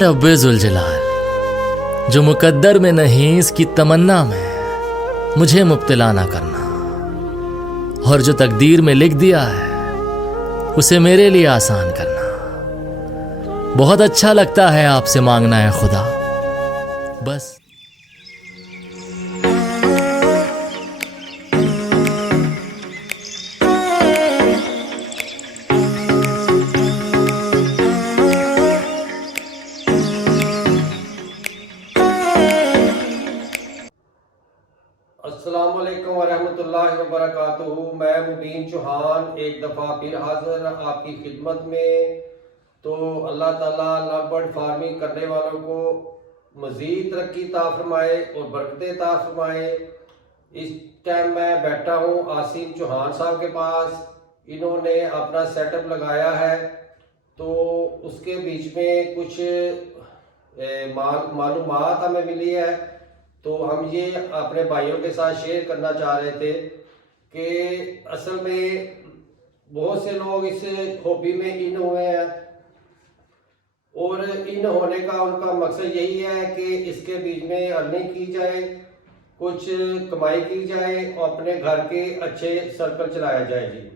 रब्बे जुल जलाल, जो मुकद्दर में नहीं इसकी तमन्ना में मुझे मुब्तला ना करना, और जो तकदीर में लिख दिया है उसे मेरे लिए आसान करना। बहुत अच्छा लगता है आपसे मांगना है खुदा, बस। अस्सलामुअलैकुम वरहमतुल्लाहि वबरकातुहू। मैं मुबीन चौहान एक दफ़ा फिर हाज़िर आपकी खिदमत में। तो अल्लाह ताला लव फार्मिंग करने वालों को मज़ीद तरक्की ता फरमाए और बरकतें ता फरमाए। इस टाइम मैं बैठा हूँ आसिम चौहान साहब के पास। इन्होंने अपना सेटअप लगाया है, तो उसके बीच में कुछ मालूमात हमें मिली है, तो हम ये अपने भाइयों के साथ शेयर करना चाह रहे थे कि असल में बहुत से लोग इस हॉबी में इन हुए हैं, और इन होने का उनका मकसद यही है कि इसके बीच में अर्निंग की जाए, कुछ कमाई की जाए और अपने घर के अच्छे सर्कल चलाया जाए जी।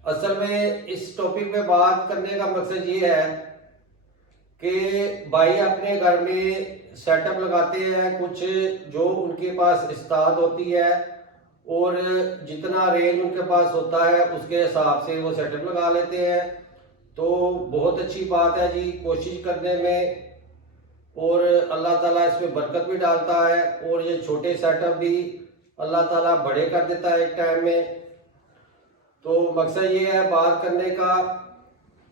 असल में इस टॉपिक पे बात करने का मकसद ये है कि भाई अपने घर में सेटअप लगाते हैं, कुछ जो उनके पास इस्ताद होती है और जितना रेंज उनके पास होता है उसके हिसाब से वो सेटअप लगा लेते हैं। तो बहुत अच्छी बात है जी कोशिश करने में, और अल्लाह ताला इसमें बरकत भी डालता है, और ये छोटे सेटअप भी अल्लाह ताला बड़े कर देता है एक टाइम में। तो मकसद ये है बात करने का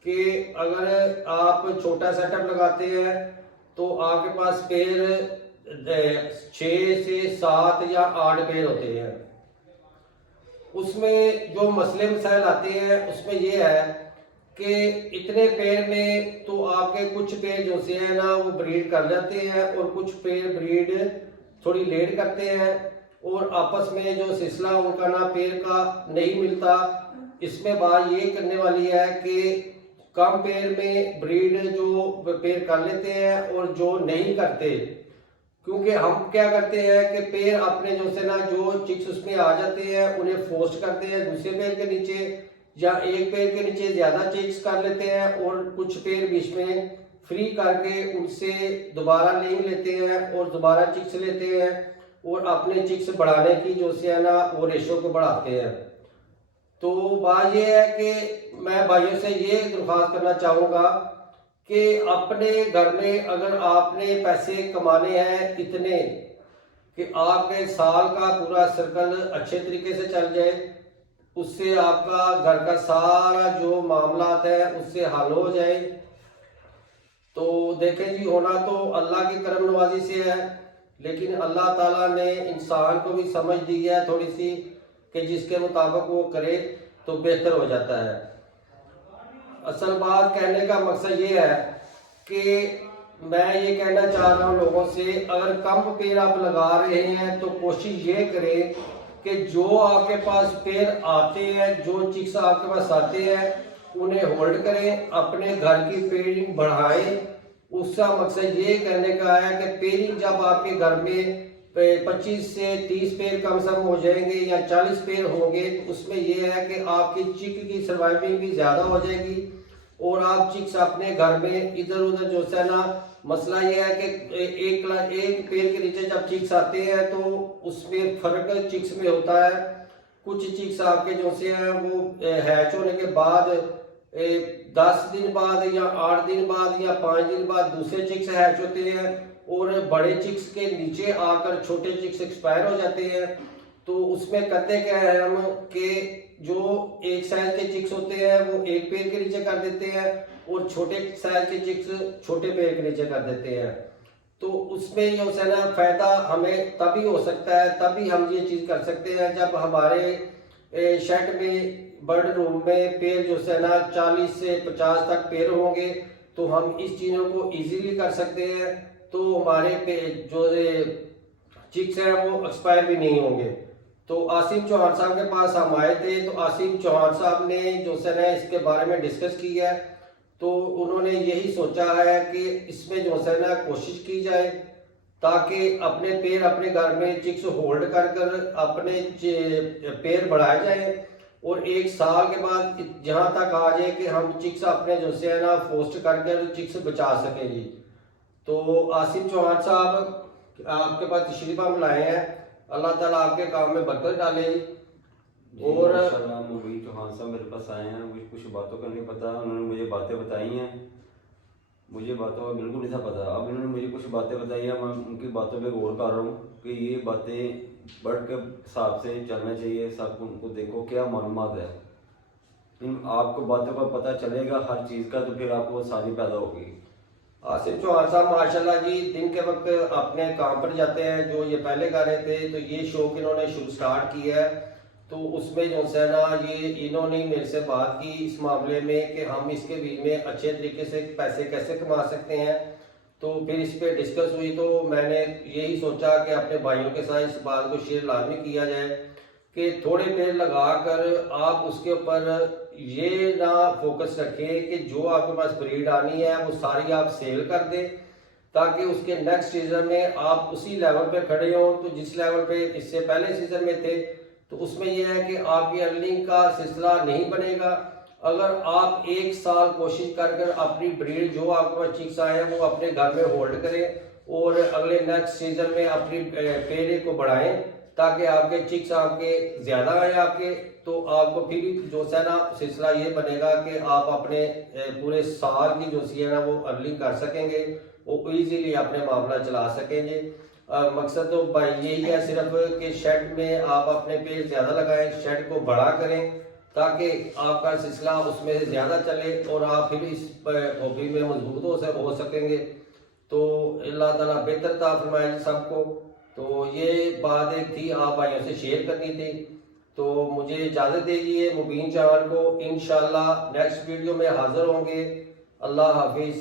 कि अगर आप छोटा सेटअप लगाते हैं तो आपके पास पेड़ 6 से 7 या 8 पेड़ होते हैं। उसमें जो मसले मसाइल आते हैं उसमें ये है कि इतने पेड़ में तो आपके कुछ पेड़ जो से हैं ना वो ब्रीड कर जाते हैं, और कुछ पेड़ ब्रीड थोड़ी लेट करते हैं, और आपस में जो सिलसिला उनका ना पेड़ का नहीं मिलता। इसमें बात ये करने वाली है कि कम पेड़ में ब्रीड जो पेड़ कर लेते हैं और जो नहीं करते, क्योंकि हम क्या करते हैं कि पेड़ अपने जो से ना जो चिक्स उसमें आ जाते हैं उन्हें फोस्ट करते हैं दूसरे पेड़ के नीचे, या एक पेड़ के नीचे ज्यादा चिक्स कर लेते हैं और कुछ पेड़ बीच में फ्री करके उनसे दोबारा लिंक लेते हैं और दोबारा चिक्स लेते हैं और अपने चिक्स बढ़ाने की जो से है ना वो रेशो को बढ़ाते हैं। तो बात यह है कि मैं भाइयों से ये दरख्वास्त करना चाहूँगा कि अपने घर में अगर आपने पैसे कमाने हैं इतने कि आपके साल का पूरा सर्कल अच्छे तरीके से चल जाए, उससे आपका घर का सारा जो मामलात है उससे हल हो जाए, तो देखें जी होना तो अल्लाह की करम नवाजी से है, लेकिन अल्लाह ताला ने इंसान को भी समझ दी है थोड़ी सी कि जिसके मुताबिक वो करे तो बेहतर हो जाता है। असल बात कहने का मकसद ये है कि मैं ये कहना चाह रहा हूँ लोगों से, अगर कम पेड़ आप लगा रहे हैं तो कोशिश ये करें कि जो आपके पास पेड़ आते हैं, जो चिक्स आपके पास आते हैं उन्हें होल्ड करें, अपने घर की पेड़िंग बढ़ाएं। उसका मकसद ये कहने का है कि पेड़िंग जब आपके घर में 25 से 30 पेड़ कम से कम हो जाएंगे या 40 पेड़ होंगे, तो उसमें यह है कि आपकी चिक की सर्वाइविंग भी ज़्यादा हो जाएगी, और आप चिक्स अपने घर में इधर उधर जो है ना, मसला यह है कि एक पेड़ के नीचे जब चिक्स आते हैं तो उसमें फ़र्क चिक्स में होता है। कुछ चिक्स आपके जो से हैं वो हैच होने के बाद 10 दिन बाद या 8 दिन बाद या 5 दिन बाद दूसरे चिक्स हैच होते हैं, और बड़े चिक्स के नीचे आकर छोटे चिक्स एक्सपायर हो जाते हैं। तो उसमें करते क्या है हम कि जो एक साइज के चिक्स होते हैं वो एक पेड़ के नीचे कर देते हैं, और छोटे साइज के चिक्स छोटे पेड़ के नीचे कर देते हैं। तो उसमें जो है ना फायदा हमें तभी हो सकता है, तभी हम ये चीज़ कर सकते हैं जब हमारे शेड में बर्ड रूम में पेड़ जो है ना 40 से 50 तक पेड़ होंगे, तो हम इस चीज़ों को इजीली कर सकते हैं। तो हमारे जो चिक्स हैं वो एक्सपायर भी नहीं होंगे। तो आसिम चौहान साहब के पास हम आए थे, तो आसिम चौहान साहब ने जो है ना इसके बारे में डिस्कस किया है। तो उन्होंने यही सोचा है कि इसमें जो है ना कोशिश की जाए ताकि अपने पैर अपने घर में चिक्स होल्ड कर कर अपने पैर बढ़ाए जाएं और 1 साल के बाद जहां तक आ जाए कि हम चिक्स अपने जो है ना पोस्ट करके चिक्स बचा सकें जी। तो आसिफ चौहान साहब आपके पास तशरीफ हम लाए हैं, अल्लाह ताला आपके काम में बरकत डाले जी। और मुबीन चौहान साहब मेरे पास आए हैं, मुझे कुछ बातों का नहीं पता, उन्होंने मुझे बातें बताई हैं, मुझे बातों का बिल्कुल नहीं था पता। अब इन्होंने मुझे कुछ बातें बताई हैं, मैं उनकी बातों पे गौर कर रहा हूँ कि ये बातें बढ़ के हिसाब से चलना चाहिए। सब उनको देखो क्या मालूमात है, इन आपको बातों का पता चलेगा हर चीज़ का, तो फिर आपको सारी पैदा होगी। आसिफ चौहान साहब माशाल्लाह जी दिन के वक्त अपने काम पर जाते हैं, जो ये पहले कर रहे थे तो ये शौक इन्होंने शुरू स्टार्ट किया है। तो उसमें जो है ना ये इन्होंने मेरे से बात की इस मामले में कि हम इसके बीच में अच्छे तरीके से पैसे कैसे कमा सकते हैं। तो फिर इस पर डिस्कस हुई तो मैंने यही सोचा कि अपने भाइयों के साथ इस बात को शेयर लाजमी किया जाए कि थोड़े पेड़ लगा कर आप उसके ऊपर ये ना फोकस रखें कि जो आपके पास ब्रीड आनी है वो सारी आप सेल कर दें ताकि उसके नेक्स्ट सीजन में आप उसी लेवल पे खड़े हों। तो जिस लेवल पे इससे पहले सीजन में थे तो उसमें यह है कि आपकी अर्निंग का सिलसिला नहीं बनेगा। अगर आप 1 साल कोशिश कर कर अपनी ब्रीड जो आपके पास चिक्स आए हैं वो अपने घर में होल्ड करें और अगले नेक्स्ट सीजन में अपनी पेड़े को बढ़ाएं ताकि आपके चिक्स आपके ज़्यादा आए आपके, तो आपको फिर जो है ना सिलसिला ये बनेगा कि आप अपने पूरे साल की जो है ना वो अर्निंग कर सकेंगे, वो ईजीली अपने मामला चला सकेंगे। मकसद तो भाई यही है सिर्फ कि शेड में आप अपने पेड़ ज़्यादा लगाएं, शेड को बड़ा करें ताकि आपका सिलसिला उसमें से ज़्यादा चले और आप फिर इस हॉबी में मजबूत हो सकेंगे। तो अल्लाह ताला बेहतर ता फरमाए सबको। तो ये बात एक थी आप भाइयों से शेयर करनी थी। तो मुझे इजाज़त दीजिए, मुबीन चौहान को इंशाल्लाह नेक्स्ट वीडियो में हाजिर होंगे। अल्लाह हाफिज़।